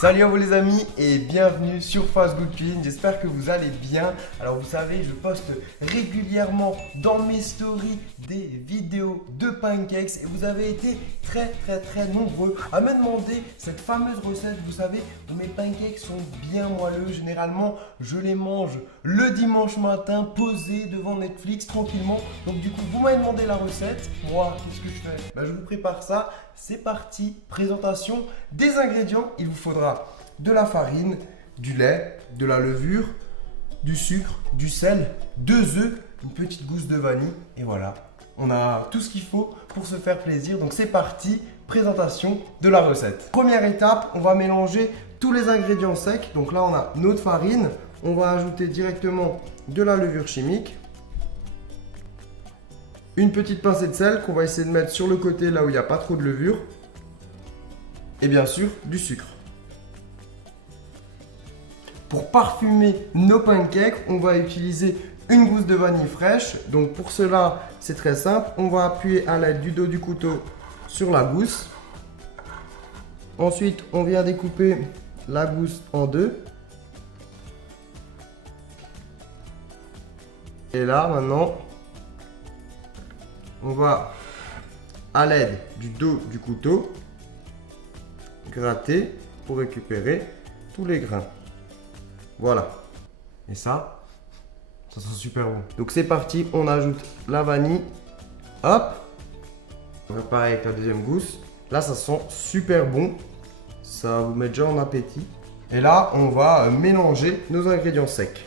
Salut à vous les amis et bienvenue sur Fast Good Cuisine, j'espère que vous allez bien. Alors vous savez, je poste régulièrement dans mes stories des vidéos de pancakes et vous avez été très nombreux à me demander cette fameuse recette. Vous savez, où mes pancakes sont bien moelleux, généralement je les mange le dimanche matin posé devant Netflix tranquillement. Donc du coup vous m'avez demandé la recette, moi qu'est-ce que je fais? Je vous prépare ça, c'est parti, présentation des ingrédients. Il vous faudra de la farine, du lait, de la levure, du sucre, du sel, 2 œufs, une petite gousse de vanille et voilà, on a tout ce qu'il faut pour se faire plaisir. Donc c'est parti, présentation de la recette. Première étape, on va mélanger tous les ingrédients secs. Donc là on a notre farine, on va ajouter directement de la levure chimique, une petite pincée de sel qu'on va essayer de mettre sur le côté là où il n'y a pas trop de levure. Et bien sûr, du sucre. Pour parfumer nos pancakes, on va utiliser une gousse de vanille fraîche. Donc pour cela, c'est très simple. On va appuyer à l'aide du dos du couteau sur la gousse. Ensuite, on vient découper la gousse en deux. Et là, maintenant, on va, à l'aide du dos du couteau, gratter pour récupérer tous les grains. Voilà. Et ça sent super bon. Donc c'est parti, on ajoute la vanille. Hop. On va pareil avec la deuxième gousse. Là, ça sent super bon. Ça vous met déjà en appétit. Et là, on va mélanger nos ingrédients secs.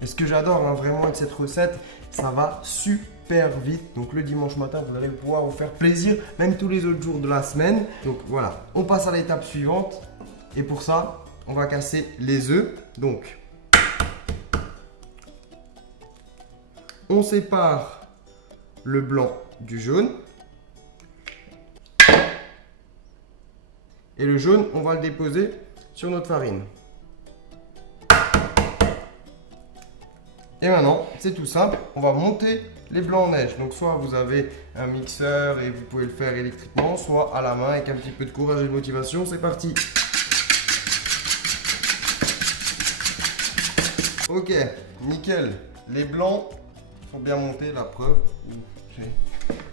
Et ce que j'adore vraiment avec cette recette, ça va super vite. Donc le dimanche matin, vous allez pouvoir vous faire plaisir, même tous les autres jours de la semaine. Donc voilà, on passe à l'étape suivante. Et pour ça, on va casser les œufs. Donc, on sépare le blanc du jaune. Et le jaune, on va le déposer sur notre farine. Et maintenant, c'est tout simple, on va monter les blancs en neige. Donc soit vous avez un mixeur et vous pouvez le faire électriquement, soit à la main avec un petit peu de courage et de motivation. C'est parti. Ok, nickel. Les blancs sont bien montés, la preuve.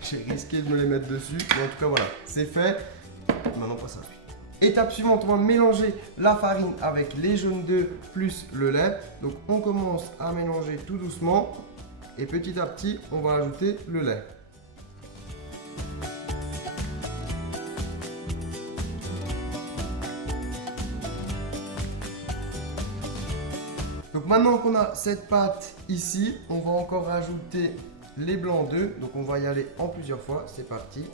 J'ai risqué de me les mettre dessus. Mais en tout cas, voilà, c'est fait. Maintenant, passe à la suite. Étape suivante, on va mélanger la farine avec les jaunes d'œufs plus le lait. Donc on commence à mélanger tout doucement et petit à petit on va ajouter le lait. Donc maintenant qu'on a cette pâte ici, on va encore rajouter les blancs d'œufs. Donc on va y aller en plusieurs fois, c'est parti.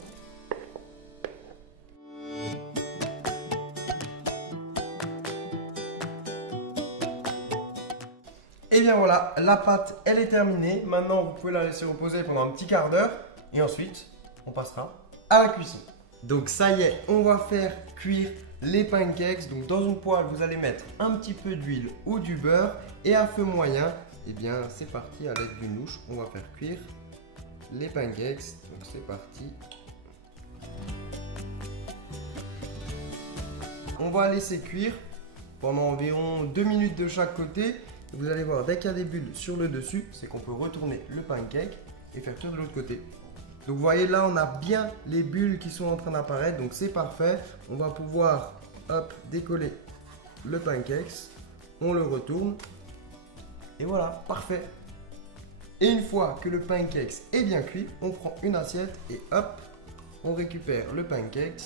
Et bien voilà, la pâte elle est terminée. Maintenant vous pouvez la laisser reposer pendant un petit quart d'heure. Et ensuite, on passera à la cuisson. Donc ça y est, on va faire cuire les pancakes. Donc dans une poêle, vous allez mettre un petit peu d'huile ou du beurre. Et à feu moyen, et bien c'est parti, à l'aide d'une louche, on va faire cuire les pancakes. Donc c'est parti. On va laisser cuire pendant environ 2 minutes de chaque côté. Vous allez voir, dès qu'il y a des bulles sur le dessus, c'est qu'on peut retourner le pancake et faire cuire de l'autre côté. Donc vous voyez là, on a bien les bulles qui sont en train d'apparaître, donc c'est parfait. On va pouvoir, hop, décoller le pancake, on le retourne et voilà, parfait. Et une fois que le pancake est bien cuit, on prend une assiette et hop, on récupère le pancake,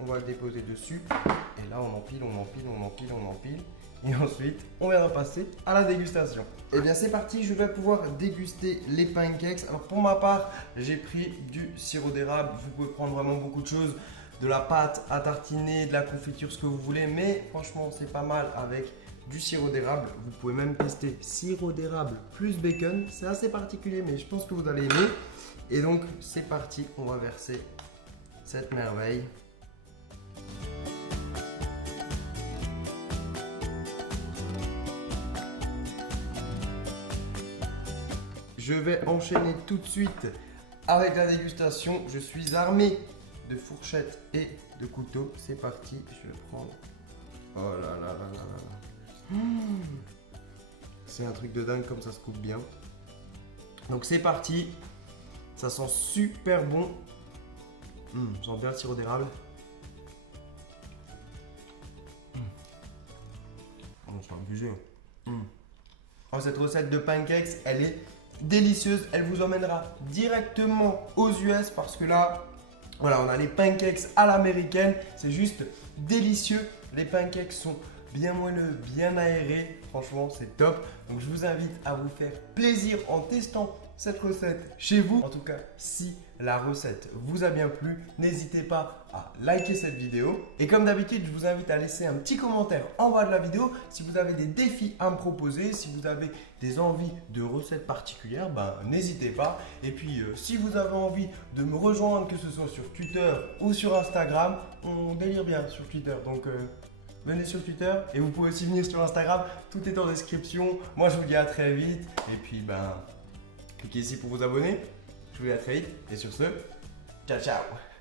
on va le déposer dessus et là on empile, on empile, on empile, on empile. Et ensuite, on viendra passer à la dégustation. Et bien c'est parti, je vais pouvoir déguster les pancakes. Alors pour ma part, j'ai pris du sirop d'érable. Vous pouvez prendre vraiment beaucoup de choses, de la pâte à tartiner, de la confiture, ce que vous voulez. Mais franchement, c'est pas mal avec du sirop d'érable. Vous pouvez même tester sirop d'érable plus bacon. C'est assez particulier, mais je pense que vous allez aimer. Et donc c'est parti, on va verser cette merveille. Je vais enchaîner tout de suite avec la dégustation. Je suis armé de fourchette et de couteau. C'est parti, je vais prendre. Oh là là là là là là. C'est un truc de dingue comme ça se coupe bien. Donc c'est parti. Ça sent super bon. J'en bien le sirop d'érable. Je suis abusé. Oh, cette recette de pancakes, elle est délicieuse. Elle vous emmènera directement aux US parce que là, voilà, on a les pancakes à l'américaine. C'est juste délicieux. Les pancakes sont bien moelleux, bien aérés. Franchement, c'est top. Donc, je vous invite à vous faire plaisir en testant cette recette chez vous. En tout cas, si la recette vous a bien plu, n'hésitez pas à liker cette vidéo. Et comme d'habitude, je vous invite à laisser un petit commentaire en bas de la vidéo. Si vous avez des défis à me proposer, si vous avez des envies de recettes particulières, n'hésitez pas. Et puis, si vous avez envie de me rejoindre, que ce soit sur Twitter ou sur Instagram, on délire bien sur Twitter. Donc, venez sur Twitter et vous pouvez aussi venir sur Instagram. Tout est en description. Moi, je vous dis à très vite. Et puis, cliquez ici pour vous abonner. Je vous dis à très vite. Et sur ce, ciao, ciao!